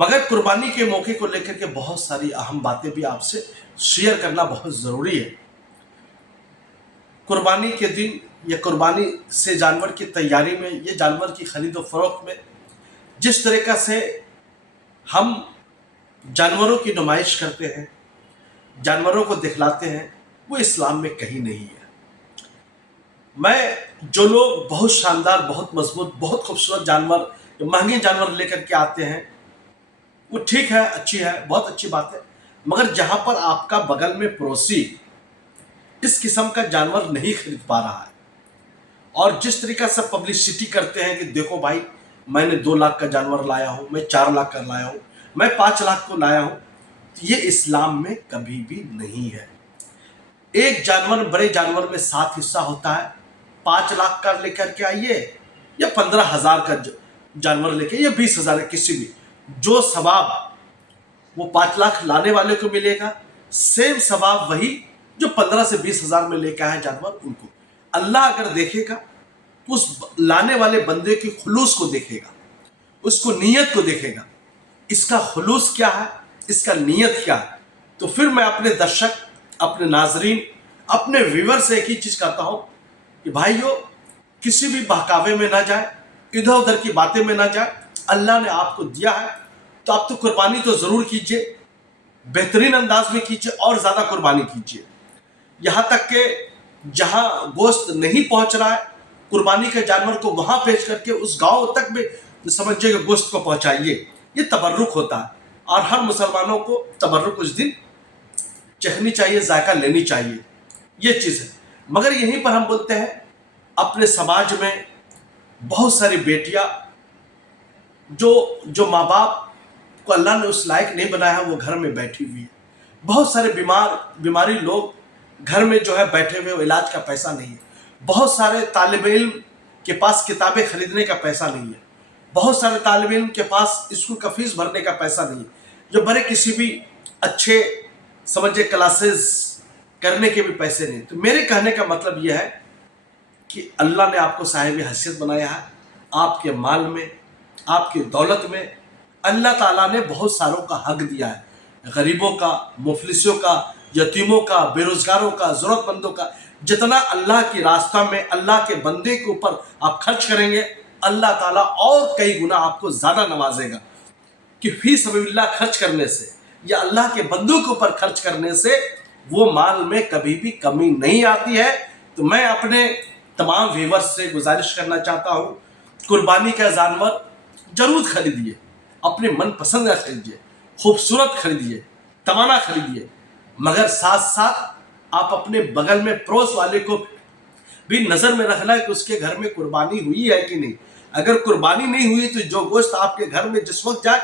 मगर कुर्बानी के मौके को लेकर के बहुत सारी अहम बातें भी आपसे शेयर करना बहुत ज़रूरी है। कुर्बानी के दिन या कुर्बानी से जानवर की तैयारी में, ये जानवर की खरीद व फरोख्त में जिस तरीक़ा से हम जानवरों की नुमाइश करते हैं, जानवरों को दिखलाते हैं, वो इस्लाम में कहीं नहीं है। जो लोग बहुत शानदार, बहुत मजबूत, बहुत खूबसूरत जानवर, महंगे जानवर लेकर के आते हैं, वो ठीक है, अच्छी है, बहुत अच्छी बात है। मगर जहाँ पर आपका बगल में पड़ोसी इस किस्म का जानवर नहीं खरीद पा रहा है और जिस तरीक़ा से पब्लिसिटी करते हैं कि देखो भाई, मैंने 2 लाख का जानवर लाया हूँ, मैं 4 लाख का लाया हूँ, मैं 5 लाख को लाया हूँ, तो ये इस्लाम में कभी भी नहीं है। एक जानवर, बड़े जानवर में 7 हिस्सा होता है। 5 लाख का लेकर के आइए या 15,000 का जानवर लेके या 20,000 किसी भी, जो सवाब वो 5 लाख लाने वाले को मिलेगा, सेम सवाब वही जो 15 से 20,000 में लेकर आया जानवर उनको। अल्लाह अगर देखेगा तो उस लाने वाले बंदे की खुलूस को देखेगा, उसको नीयत को देखेगा, इसका खुलूस क्या है, इसका नीयत क्या है। तो फिर मैं अपने दर्शक, अपने नाजरीन, अपने व्यूअर से एक ही चीज़ कहता हूँ कि भाइयों, किसी भी बहकावे में ना जाए, इधर उधर की बातें में ना जाए। अल्लाह ने आपको दिया है तो आप तो कुर्बानी तो ज़रूर कीजिए, बेहतरीन अंदाज में कीजिए और ज़्यादा कुर्बानी कीजिए। यहाँ तक कि जहाँ गोश्त नहीं पहुँच रहा है, कुर्बानी के जानवर को वहाँ भेज करके उस गांव तक में समझिए कि गोश्त को पहुँचाइए। ये तबर्रुक होता है और हर मुसलमानों को तबर्रुक उस दिन चखनी चाहिए, जायका लेनी चाहिए, ये चीज़ है। मगर यहीं पर हम बोलते हैं, अपने समाज में बहुत सारी बेटियाँ जो माँ बाप को अल्लाह ने उस लायक नहीं बनाया है, वो घर में बैठी हुई है। बहुत सारे बीमारी लोग घर में जो है बैठे हुए, इलाज का पैसा नहीं है। बहुत सारे तालिब इल्म के पास किताबें खरीदने का पैसा नहीं है। बहुत सारे तालिब इल्म के पास स्कूल का फीस भरने का पैसा नहीं है, जो बड़े किसी भी अच्छे समझे क्लासेस करने के भी पैसे नहीं। तो मेरे कहने का मतलब यह है कि अल्लाह ने आपको साहिब हैसियत बनाया है। आपके माल में, आपकी दौलत में अल्लाह ताला ने बहुत सारों का हक दिया है, गरीबों का, मुफलिसों का, यतीमों का, बेरोजगारों का, ज़रूरतमंदों का। जितना अल्लाह की रास्ता में अल्लाह के बंदे के ऊपर आप खर्च करेंगे, अल्लाह ताला और कई गुना आपको ज़्यादा नवाजेगा। कि फी सबीलिल्लाह खर्च करने से या अल्लाह के बंदों के ऊपर खर्च करने से वो माल में कभी भी कमी नहीं आती है। तो मैं अपने तमाम व्यूअर्स से गुजारिश करना चाहता हूँ, कुर्बानी का जानवर जरूर खरीदिए, अपने मन पसंद का खरीदिए, खूबसूरत खरीदिए, तवाना खरीदिए, मगर साथ साथ आप अपने बगल में पड़ोस वाले को भी नज़र में रखना है कि उसके घर में कुर्बानी हुई है कि नहीं। अगर कुर्बानी नहीं हुई तो जो गोश्त आपके घर में जिस वक्त जाए,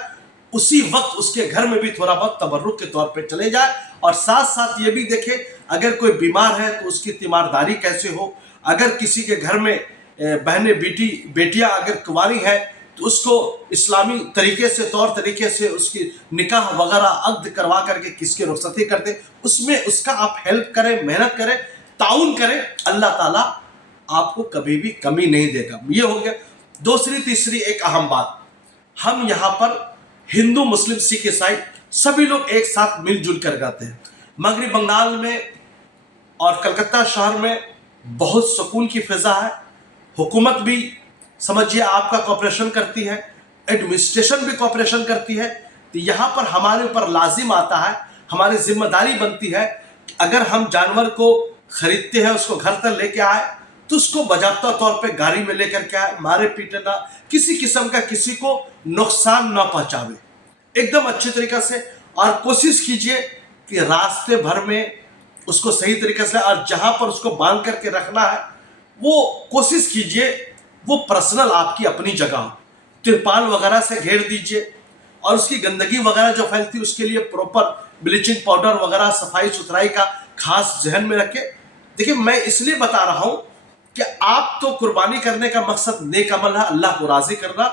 उसी वक्त उसके घर में भी थोड़ा बहुत तबर्रुक के तौर पे चले जाए। और साथ साथ ये भी देखें, अगर कोई बीमार है तो उसकी तीमारदारी कैसे हो। अगर किसी के घर में बहनें बेटियां अगर कुंवारी है तो उसको इस्लामी तरीके से, तौर तरीके से उसकी निकाह वगैरह अक़्द करवा करके किसके रुखसती करते, उसमें उसका आप हेल्प करें, मेहनत करें, ताउन करें। अल्लाह ताला आपको कभी भी कमी नहीं देगा। ये हो गया। दूसरी तीसरी एक अहम बात, हम यहाँ पर हिंदू, मुस्लिम, सिख, ईसाई सभी लोग एक साथ मिलजुल कर गाते हैं। मगरबी बंगाल में और कलकत्ता शहर में बहुत सुकून की फिजा है। हुकूमत भी समझिए आपका कोऑपरेशन करती है, एडमिनिस्ट्रेशन भी कोऑपरेशन करती है। तो यहाँ पर हमारे ऊपर लाजिम आता है, हमारी जिम्मेदारी बनती है कि अगर हम जानवर को खरीदते हैं, उसको घर तक लेके आए तो उसको बाज़ाब्ता तौर पे गाड़ी में लेकर के आए, मारे पीटे ना, किसी किस्म का किसी को नुकसान ना पहुँचावे, एकदम अच्छे तरीक़े से। और कोशिश कीजिए कि रास्ते भर में उसको सही तरीके से, और जहाँ पर उसको बांध करके रखना है वो कोशिश कीजिए वो पर्सनल आपकी अपनी जगह हो। तिरपाल वगैरह से घेर दीजिए और उसकी गंदगी वगैरह जो फैलती है उसके लिए प्रॉपर ब्लीचिंग पाउडर वगैरह, सफाई सुथराई का खास जहन में रखें। देखिए, मैं इसलिए बता रहा हूँ कि आप तो कुर्बानी करने का मकसद नेक अमल है, अल्लाह को राज़ी करना,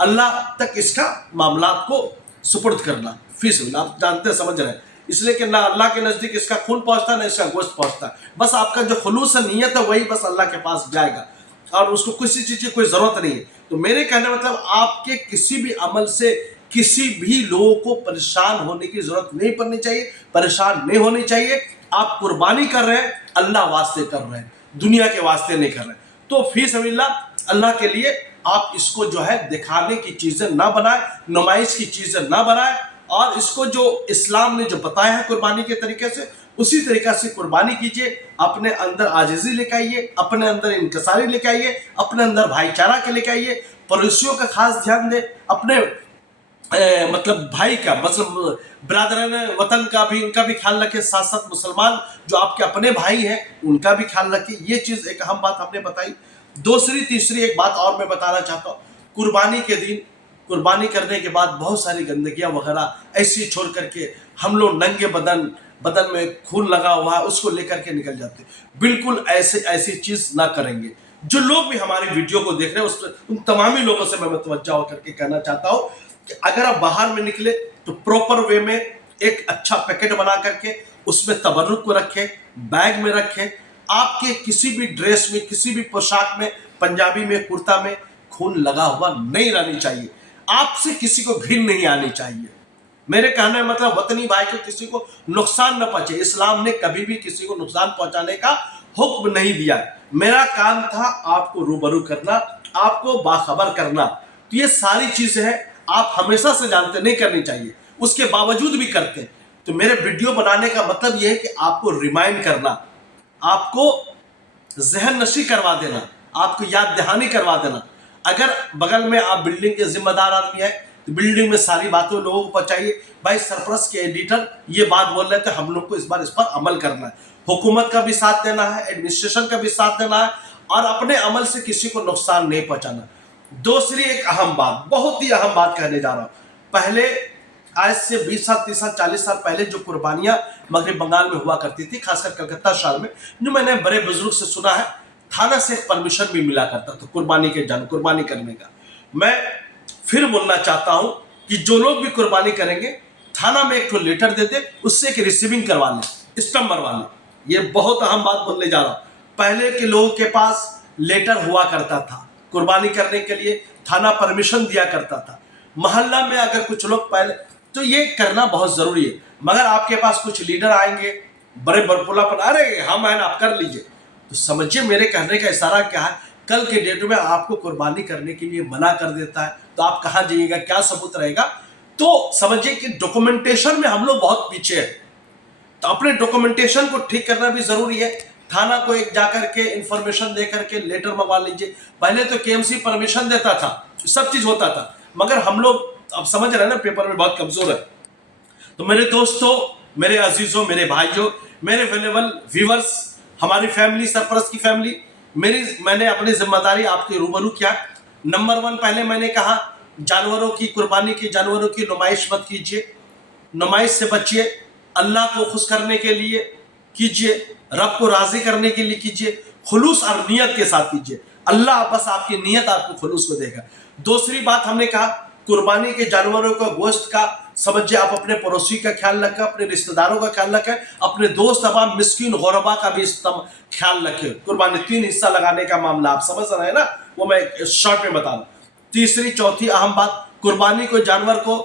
अल्लाह तक इसका मामलात को सुपुर्द करना, फीस आप जानते समझ रहे हैं। इसलिए कि ना अल्लाह के नज़दीक इसका खून पहुँचता, ना इसका गोश्त पहुँचता। बस आपका जो खुलूस नीयत है वही बस अल्लाह के पास जाएगा और उसको किसी चीज़ की कोई ज़रूरत नहीं है। तो मेरे कहने मतलब आपके किसी भी अमल से किसी भी लोगों को परेशान होने की जरूरत नहीं पड़नी चाहिए, परेशान नहीं होनी चाहिए। आप कुर्बानी कर रहे हैं, अल्लाह वास्ते कर रहे हैं, दुनिया के वास्ते नहीं कर रहे हैं। तो फी सबिलिल्लाह अल्लाह के लिए आप इसको जो है दिखाने की चीजें ना बनाए, नुमाइश की चीजें ना बनाए, और इसको जो इस्लाम ने जो बताया है कुर्बानी के तरीके से, उसी तरीका से कुर्बानी कीजिए। अपने अंदर आजिज़ी लेके आइए, अपने अंदर इंकसारी लेके आइए, अपने अंदर भाईचारा के लेके आइए, पड़ोसियों का खास ध्यान दें, अपने मतलब भाई का, मतलब ब्रादरान वतन का भी, उनका भी ख्याल रखें, साथ साथ मुसलमान जो आपके अपने भाई हैं उनका भी ख्याल रखें। ये चीज़ एक अहम बात हमने बताई। दूसरी तीसरी एक बात और मैं बताना चाहता हूँ, कुर्बानी के दिन, कुर्बानी करने के बाद बहुत सारी गंदगियाँ वगैरह ऐसी छोड़ करके हम लोग नंगे बदन में खून लगा हुआ है उसको लेकर के निकल जाते हैं। बिल्कुल ऐसी चीज़ ना करेंगे। जो लोग भी हमारी वीडियो को देख रहे हैं उन तमामी लोगों से मैं मुतवज्जा होकर के कहना चाहता हूँ कि अगर आप बाहर में निकले तो प्रॉपर वे में एक अच्छा पैकेट बना करके उसमें तबर्रुक को रखें, बैग में रखें। आपके किसी भी ड्रेस में, किसी भी पोशाक में, पंजाबी में, कुर्ता में खून लगा हुआ नहीं रहनी चाहिए। आपसे किसी को घिन नहीं आनी चाहिए। मेरे कहने का मतलब वतनी भाई को किसी को नुकसान न पहुंचे। इस्लाम ने कभी भी किसी को नुकसान पहुंचाने का हुक्म नहीं दिया। मेरा काम था आपको रूबरू करना, आपको बाखबर करना। तो ये सारी चीजें हैं, आप हमेशा से जानते, नहीं करनी चाहिए, उसके बावजूद भी करते हैं। तो मेरे वीडियो बनाने का मतलब यह है कि आपको रिमाइंड करना, आपको जहन नशी करवा देना, आपको याद दहानी करवा देना। अगर बगल में आप बिल्डिंग के जिम्मेदार आदमी है तो बिल्डिंग में सारी बातें लोगों को पहुंचाइए, भाई सरप्लस के एडिटर ये बात बोल रहे थे, हम लोग को इस पर अमल करना है। हुकूमत का भी साथ देना है, एडमिनिस्ट्रेशन का भी साथ देना है, और अपने अमल से किसी को नुकसान नहीं पहुंचाना। दूसरी एक अहम बात, बहुत ही अहम बात कहने जा रहा हूँ। पहले आज से 20 साल, 30 साल, 40 साल पहले जो कुर्बानियाँ मगरब बंगाल में हुआ करती थी, खासकर कलकत्ता शहर में, जो मैंने बड़े बुजुर्ग से सुना है, थाना से परमिशन भी मिला करता था कुर्बानी करने का। मैं फिर बोलना चाहता हूं कि जो लोग भी कुर्बानी करेंगे, थाना में एक लेटर दे दे, उससे एक रिसीविंग करवा लें, स्टम्प मरवा लें। ये बहुत अहम बात बोलने जा रहा हूं। पहले के लोगों के पास लेटर हुआ करता था, कुर्बानी करने के लिए थाना परमिशन दिया करता था। मोहल्ला में अगर कुछ लोग पहले, तो ये करना बहुत जरूरी है। मगर आपके पास कुछ लीडर आएंगे, बड़े बरपुलापन, अरे हम हैं ना, आप कर लीजिए, तो समझिए मेरे कहने का इशारा क्या है। कल के डेट में आपको कुर्बानी करने के लिए मना कर देता है तो आप कहाँ जाइएगा, क्या सबूत रहेगा। तो समझिए कि डॉक्यूमेंटेशन में हम लोग बहुत पीछे हैं। तो अपने डॉक्यूमेंटेशन को ठीक करना भी जरूरी है। थाना को एक जाकर के इंफॉर्मेशन दे करके लेटर मंगवा लीजिए। पहले तो केएमसी परमिशन देता था, सब चीज होता था, मगर हम लोग अब समझ रहे हैं ना, पेपर में बहुत कमजोर है। तो मेरे दोस्तों, मेरे अजीजों, मेरे भाइयों, मेरे वेलेबल व्यूअर्स, हमारी फैमिली, सरपरस्त की फैमिली, मैंने अपनी जिम्मेदारी आपके रूबरू किया। नंबर 1, पहले मैंने कहा जानवरों की कुर्बानी की, जानवरों की नुमाइश मत कीजिए, नुमाइश से बचिए। अल्लाह को खुश करने के लिए कीजिए, रब को राजी करने के लिए कीजिए, खुलूस और नियत के साथ कीजिए। अल्लाह बस आपकी नियत, आपको खुलूस को देगा। दूसरी बात हमने कहा, कुर्बानी के जानवरों का गोश्त का समझिए, आप अपने पड़ोसी का ख्याल रखें, अपने रिश्तेदारों का ख्याल रखें, अपने दोस्त अहबाब, मिस्किन, गुरबा का भी ख्याल रखें। कुर्बानी 3 हिस्सा लगाने का मामला आप समझ रहे हैं ना, वो मैं शॉर्ट में बता रहा हूँ। तीसरी चौथी अहम बात, कुर्बानी को जानवर को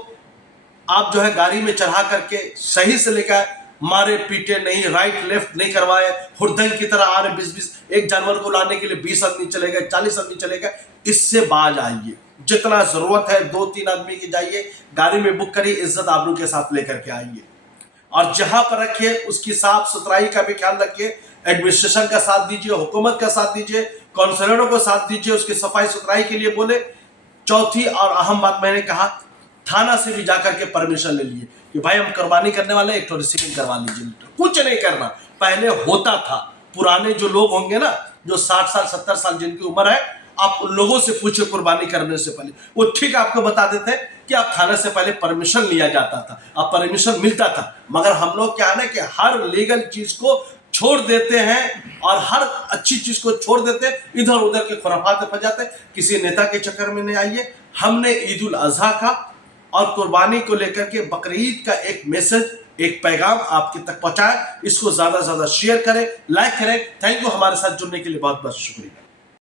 आप जो है गाड़ी में चढ़ा करके सही से लेकर मारे पीटे नहीं, राइट लेफ्ट नहीं करवाए, हुरदंग की तरह आ रहे 20-20, एक जानवर को लाने के लिए 20 आदमी चलेगा, 40 आदमी चलेगा। इससे बाज आइए। जितना जरूरत है 2-3 आदमी की जाइए, गाड़ी में बुक करिए, इज्जत आबरू के साथ लेकर के आइए। और जहां पर रखिए उसकी साफ सुथराई का भी ख्याल रखिए, एडमिनिस्ट्रेशन का साथ दीजिए, हुकूमत का साथ दीजिए, काउंसलरों को साथ दीजिए, उसकी सफाई सुथराई के लिए बोले। चौथी और अहम बात मैंने कहा, थाना से भी जाकर के परमिशन ले लिए कि भाई हम कुर्बानी करने वाले, एक तो रिसीविंग करवा लीजिए। कुछ नहीं करना, पहले होता था। पुराने जो लोग होंगे ना, जो 60 साल 70 साल जिनकी उम्र है, आप उन लोगों से पूछे कुर्बानी करने से पहले, वो ठीक आपको बता देते हैं कि आप थाने से पहले परमिशन लिया जाता था, आप परमिशन मिलता था। मगर हम लोग क्या है ना कि हर लीगल चीज को छोड़ देते हैं और हर अच्छी चीज को छोड़ देते हैं, इधर उधर के खुराफात में फंस जाते हैं। किसी नेता के चक्कर में नहीं आइए। हमने ईद उल अजहा का और कुर्बानी को लेकर के बकरीद का एक मैसेज, एक पैगाम आपके तक पहुंचाए। इसको ज्यादा से ज्यादा शेयर करें, लाइक करें। थैंक यू, हमारे साथ जुड़ने के लिए बहुत बहुत शुक्रिया।